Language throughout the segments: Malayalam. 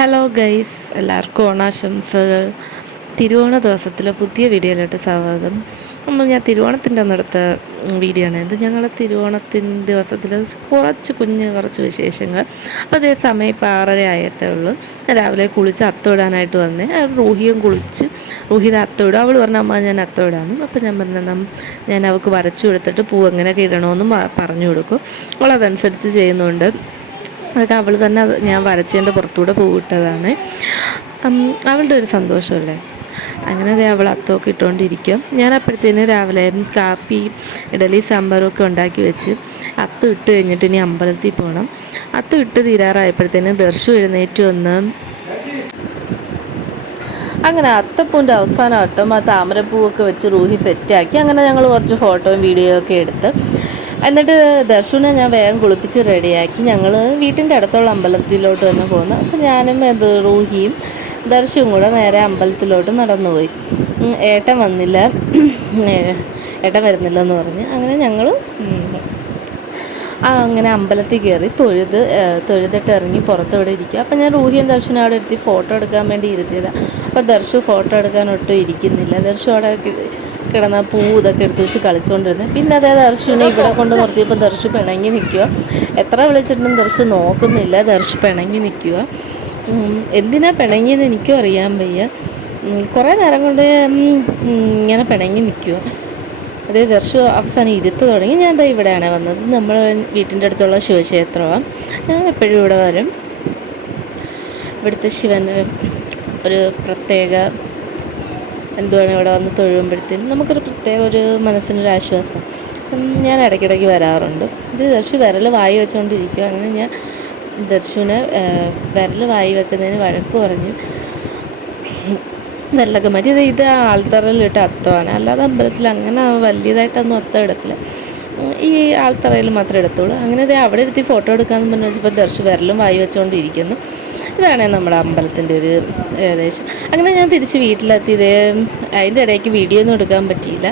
ഹലോ ഗൈസ്, എല്ലാവർക്കും ഓണാശംസകൾ. തിരുവോണ ദിവസത്തിലെ പുതിയ വീഡിയോയിലോട്ട് സ്വാഗതം. ഞാൻ തിരുവോണത്തിൻ്റെ അന്നെടുത്ത വീഡിയോ ആണ് ഇത്. ഞങ്ങൾ തിരുവോണത്തിൻ്റെ ദിവസത്തിൽ കുറച്ച് വിശേഷങ്ങൾ. അപ്പോൾ അതേ സമയം ഇപ്പോൾ 6:30 ആയിട്ടേ ഉള്ളൂ. രാവിലെ കുളിച്ച് അത്തമിടാനായിട്ട് വന്നേ. റൂഹിയും കുളിച്ച് റൂഹിയുടെ അത്തമിടും. അവൾ പറഞ്ഞ അമ്മ ഞാൻ അത്തമിടാമെന്നും. അപ്പോൾ ഞാൻ പറഞ്ഞ ഞാൻ അവൾക്ക് വരച്ചു കൊടുത്തിട്ട് പൂ എങ്ങനെയൊക്കെ ഇടണമെന്നും പറഞ്ഞു കൊടുക്കും. അവൾ അതനുസരിച്ച് ചെയ്യുന്നുണ്ട്. അതൊക്കെ അവൾ തന്നെ ഞാൻ വരച്ചതിൻ്റെ പുറത്തൂടെ പൂവിട്ടതാണ്. അവളുടെ ഒരു സന്തോഷമല്ലേ. അങ്ങനെ അവൾ അത്തമൊക്കെ ഇട്ടുകൊണ്ടിരിക്കും. ഞാൻ അപ്പോഴത്തേന് രാവിലെ കാപ്പി ഇഡലി സാമ്പാറും ഒക്കെ ഉണ്ടാക്കി വെച്ച് അത്തം ഇട്ട് കഴിഞ്ഞിട്ട് ഇനി അമ്പലത്തിൽ പോകണം. അത്തം ഇട്ട് തീരാറായപ്പോഴത്തേന് ദർശു എഴുന്നേറ്റ് വന്ന് അങ്ങനെ അത്തപ്പൂവിൻ്റെ അവസാന വട്ടം ആ താമരപ്പൂവൊക്കെ വെച്ച് റൂഹി സെറ്റാക്കി. അങ്ങനെ ഞങ്ങൾ കുറച്ച് ഫോട്ടോയും വീഡിയോ ഒക്കെ എടുത്ത് എന്നിട്ട് ദർശുവിനെ ഞാൻ വേഗം കുളിപ്പിച്ച് റെഡിയാക്കി. ഞങ്ങൾ വീട്ടിൻ്റെ അടുത്തുള്ള അമ്പലത്തിലോട്ട് തന്നെ പോകുന്നു. അപ്പോൾ ഞാനും റൂഹിയും ദർശുവും കൂടെ നേരെ അമ്പലത്തിലോട്ട് നടന്നുപോയി. ഏട്ടൻ വന്നില്ല, ഏട്ടൻ വരുന്നില്ലെന്ന് പറഞ്ഞ് അങ്ങനെ ഞങ്ങൾ അങ്ങനെ അമ്പലത്തിൽ കയറി തൊഴുതിട്ട് ഇറങ്ങി പുറത്തോടെ ഇരിക്കുക. അപ്പോൾ ഞാൻ റൂഹിയും ദർശനും അവിടെ ഇരുത്തി ഫോട്ടോ എടുക്കാൻ വേണ്ടി ഇരുത്തിയതാണ്. അപ്പോൾ ദർശു ഫോട്ടോ എടുക്കാനൊട്ടും ഇരിക്കുന്നില്ല. ദർശു അവിടെ കിടന്ന പൂ ഇതൊക്കെ എടുത്ത് വെച്ച് കളിച്ചുകൊണ്ടിരുന്നത്. പിന്നെ അതായത് ദർശുവിനെ ഇവിടെ കൊണ്ട് നിർത്തിയപ്പോൾ ദർശു പിണങ്ങി നിൽക്കുക. എത്ര വിളിച്ചിട്ടും ദർശു നോക്കുന്നില്ല. ദർശു പിണങ്ങി നിൽക്കുക. എന്തിനാ പിണങ്ങിയെന്ന് എനിക്കും അറിയാൻ വയ്യ. കുറേ നേരം കൊണ്ട് ഇങ്ങനെ പിണങ്ങി നിൽക്കുക. അതേ ദർശു അവസാനം ഇരുത്ത് തുടങ്ങി. ഞാൻ എന്താ ഇവിടെയാണ് വന്നത്. നമ്മൾ വീട്ടിൻ്റെ അടുത്തുള്ള ശിവക്ഷേത്രമാണ്. ഞാൻ എപ്പോഴും ഇവിടെ വരും. ഇവിടുത്തെ ശിവന് ഒരു പ്രത്യേക എന്തുവാണ്, ഇവിടെ വന്ന് തൊഴുമ്പോഴത്തേനും നമുക്കൊരു പ്രത്യേക ഒരു മനസ്സിനൊരു ആശ്വാസം. ഞാൻ ഇടയ്ക്കിടയ്ക്ക് വരാറുണ്ട്. ഇത് ദർശു വിരൽ വായി വെച്ചുകൊണ്ടിരിക്കുക. അങ്ങനെ ഞാൻ ദർശുവിനെ വിരൽ വായി വെക്കുന്നതിന് വഴക്ക് പറഞ്ഞു. വിരലൊക്കെ മാറ്റി. ഇത് ആൾത്തറയിലിട്ട് അത്തമാണ്. അല്ലാതെ അമ്പലത്തിൽ അങ്ങനെ വലിയതായിട്ടൊന്നും അത്തം ഇടത്തില്ല. ഈ ആൾത്തറയിൽ മാത്രമേ എടുത്തുള്ളൂ. അങ്ങനെ അവിടെ ഇരുത്തി ഫോട്ടോ എടുക്കാമെന്ന് പറഞ്ഞു വെച്ചപ്പോൾ ദർശു വിരലും വായി വെച്ചുകൊണ്ടിരിക്കുന്നു. ഇതാണ് നമ്മുടെ അമ്പലത്തിൻ്റെ ഒരു ഏകദേശം. അങ്ങനെ ഞാൻ തിരിച്ച് വീട്ടിലെത്തി. അതിൻ്റെ ഇടയ്ക്ക് വീഡിയോ ഒന്നും എടുക്കാൻ പറ്റിയില്ല.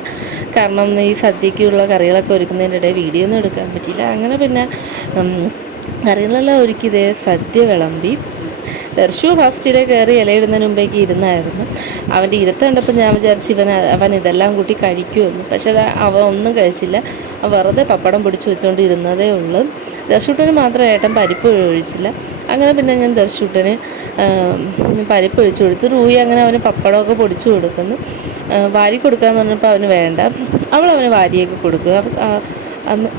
കാരണം ഈ സദ്യക്കുള്ള കറികളൊക്കെ ഒരുക്കുന്നതിൻ്റെ ഇടയിൽ വീഡിയോ ഒന്നും എടുക്കാൻ പറ്റിയില്ല. അങ്ങനെ പിന്നെ കറികളെല്ലാം ഒരുക്കി സദ്യ വിളമ്പി. ദർശു ഫസ്റ്റിലെ കയറി ഇലയിടുന്നതിന് മുമ്പേക്ക് ഇരുന്നായിരുന്നു. അവൻ്റെ ഇരുത്ത് കണ്ടപ്പോൾ ഞാൻ വിചാരിച്ചു അവൻ ഇതെല്ലാം കൂട്ടി കഴിക്കുമെന്ന്. പക്ഷേ അവൻ ഒന്നും കഴിച്ചില്ല. വെറുതെ പപ്പടം പിടിച്ച് വെച്ചുകൊണ്ട് ഇരുന്നതേ ഉള്ളൂ. ദർശൂട്ടന് മാത്രം ഏട്ടൻ പരിപ്പ് ഒഴിച്ചില്ല. അങ്ങനെ പിന്നെ ഞാൻ ദർശൂട്ടന് പരിപ്പ് ഒഴിച്ചു കൊടുത്തു. റൂഹി അങ്ങനെ അവന് പപ്പടമൊക്കെ പൊടിച്ചു കൊടുക്കുന്നു. വാരി കൊടുക്കാമെന്ന് പറഞ്ഞപ്പോൾ അവന് വേണ്ട. അവന് വാരിയൊക്കെ കൊടുക്കുക.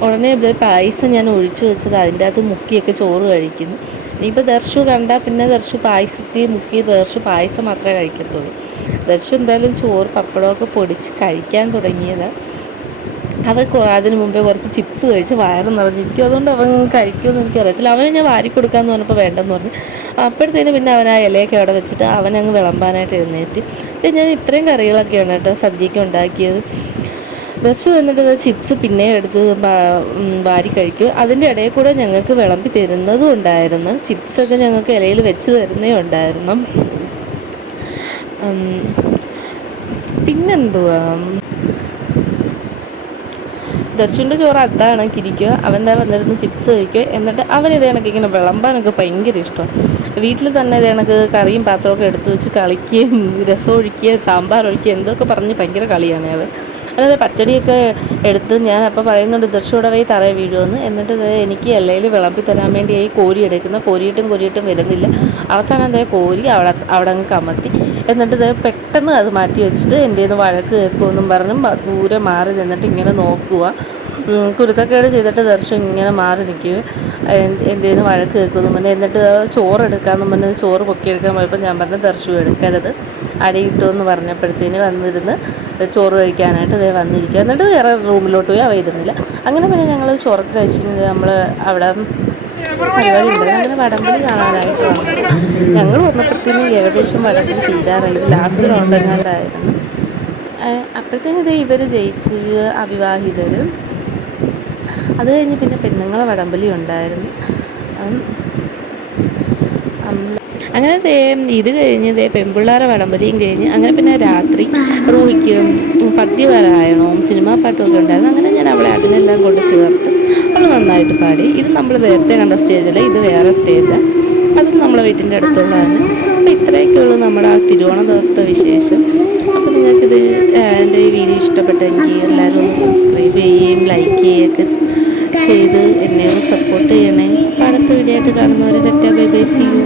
ഉടനെ പായസം ഞാൻ ഒഴിച്ചു വെച്ചത് അതിൻ്റെ അകത്ത് മുക്കിയൊക്കെ ചോറ് കഴിക്കുന്നു. ഇനിയിപ്പോൾ ദർശു കണ്ടാൽ പിന്നെ ദർശു പായസത്തിൽ മുക്കി ദർശു പായസം മാത്രമേ കഴിക്കത്തുള്ളൂ. ദർശു എന്തായാലും ചോറ് പപ്പടമൊക്കെ പൊടിച്ച് കഴിക്കാൻ തുടങ്ങിയത്. അതിന് മുമ്പേ കുറച്ച് ചിപ്സ് കഴിച്ച് വയറ് നിറഞ്ഞിരിക്കും. അതുകൊണ്ട് അവൻ കഴിക്കുമെന്ന് എനിക്കറിയത്തില്ല. അവന് ഞാൻ വാരി കൊടുക്കാമെന്ന് പറഞ്ഞപ്പോൾ വേണ്ടെന്ന് പറഞ്ഞു. അപ്പോഴത്തേന് പിന്നെ അവൻ ആ ഇലയൊക്കെ അവിടെ വെച്ചിട്ട് അവനങ്ങ് വിളമ്പാനായിട്ട് എഴുന്നേറ്റ്. ഞാൻ ഇത്രയും കറികളൊക്കെയാണ് കേട്ടോ സദ്യയ്ക്ക് ഉണ്ടാക്കിയത്. ദർശു എന്നിട്ട് ചിപ്സ് പിന്നെ എടുത്ത് വാരി കഴിക്കും. അതിൻ്റെ ഇടയിൽ കൂടെ ഞങ്ങൾക്ക് വിളമ്പി തരുന്നതും ഉണ്ടായിരുന്നു. ചിപ്സൊക്കെ ഞങ്ങൾക്ക് ഇലയിൽ വെച്ച് തരുന്നേ ഉണ്ടായിരുന്നു. പിന്നെന്തുവാ, ദർശുവിൻ്റെ ചോറ് അതാണ് കിരിക്കുക. അവൻ്റെ വന്നിരുന്ന് ചിപ്സ് കഴിക്കുക. എന്നിട്ട് അവനിത് കണക്ക് ഇങ്ങനെ വിളമ്പാനൊക്കെ ഭയങ്കര ഇഷ്ടമാണ്. വീട്ടിൽ തന്നെ ഇത് കണക്ക് കറിയും പാത്രമൊക്കെ എടുത്ത് വെച്ച് കളിക്കുകയും രസം ഒഴിക്കുകയും സാമ്പാർ ഒഴിക്കുകയും എന്തൊക്കെ പറഞ്ഞ് ഭയങ്കര കളിയാണ് അവൻ. അതായത് പച്ചടിയൊക്കെ എടുത്ത് ഞാൻ അപ്പോൾ പറയുന്നുണ്ട് ദർശയുടെ വഴി തറയെ വീഴുമെന്ന്. എന്നിട്ട് എനിക്ക് ഇലയിൽ വിളമ്പി തരാൻ വേണ്ടിയായി കോരി എടുക്കുന്ന കോരിയിട്ടും വരുന്നില്ല. അവസാനം കോരി അവിടെ അങ്ങ് കമത്തി. എന്നിട്ട് പെട്ടെന്ന് അത് മാറ്റി വെച്ചിട്ട് എൻ്റെ നിന്ന് വഴക്ക് കേൾക്കുമെന്നും പറഞ്ഞും ദൂരെ മാറി നിന്നിട്ട് ഇങ്ങനെ നോക്കുക. കുരുത്തക്കേട് ചെയ്തിട്ട് ദർശനം ഇങ്ങനെ മാറി നിൽക്കുക. എന്തേലും വഴക്ക് കേൾക്കുമെന്നും പറഞ്ഞ് എന്നിട്ട് ചോറ് എടുക്കാമെന്നും പറഞ്ഞ് ചോറ് പൊക്കിയെടുക്കാൻ പോയപ്പോൾ ഞാൻ പറഞ്ഞു ദർശു എടുക്കരുത് അടിയിട്ടുമെന്ന് പറഞ്ഞപ്പോഴത്തേന് വന്നിരുന്ന് ചോറ് കഴിക്കാനായിട്ട് വന്നിരിക്കുക. എന്നിട്ട് വേറെ റൂമിലോട്ട് പോയി അവ ഇരുന്നില്ല. അങ്ങനെ പിന്നെ ഞങ്ങൾ ചോറൊക്കെ കഴിച്ചിരുന്നത് നമ്മൾ അവിടെ പരിപാടി ഉണ്ട്. അങ്ങനെ വടംവലി കാണാനായിട്ട് വന്നു. ഞങ്ങൾ വന്നപ്പോഴത്തേനും ഏകദേശം വടംവലി തീരാറായി. ലാസ്റ്റ് റൗണ്ട് എങ്ങാണ്ടായിരുന്നു. അപ്പോഴത്തേനും ഇവർ ജയിച്ച് അവിവാഹിതർ. അത് കഴിഞ്ഞ് പിന്നെ പെണ്ണുങ്ങളെ വടംവലി ഉണ്ടായിരുന്നു. അങ്ങനെ ഇത് കഴിഞ്ഞ് പെൺപിള്ളേരെ വടംവലിയും കഴിഞ്ഞ് അങ്ങനെ പിന്നെ രാത്രി റൂഹിക്കും പദ്യപാരായണവും സിനിമാ പാട്ടുമൊക്കെ ഉണ്ടായിരുന്നു. അങ്ങനെ ഞാൻ അവളെ അതിനെല്ലാം കൊണ്ട് ചേർത്ത് അവൾ നന്നായിട്ട് പാടി. ഇത് നമ്മൾ നേരത്തെ കണ്ട സ്റ്റേജല്ല, ഇത് വേറെ സ്റ്റേജാണ്. അതും നമ്മളെ വീട്ടിൻ്റെ അടുത്തുള്ളതാണ്. അപ്പോൾ ഇത്രയൊക്കെയുള്ളൂ നമ്മുടെ ആ തിരുവോണ ദിവസത്തെ വിശേഷം. അപ്പോൾ നിങ്ങൾക്കിത് എൻ്റെ ഈ വീഡിയോ ഇഷ്ടപ്പെട്ടെങ്കിൽ എല്ലാവരും ഒന്ന് സബ്സ്ക്രൈബ് ചെയ്യുകയും ലൈക്ക് ചെയ്യുകയൊക്കെ ചെയ്ത് എന്നെ ഒന്ന് സപ്പോർട്ട് ചെയ്യണേ. അപ്പോൾ അടുത്ത വീഡിയോ ആയിട്ട് കാണുന്നവരെ tata bye bye, see U.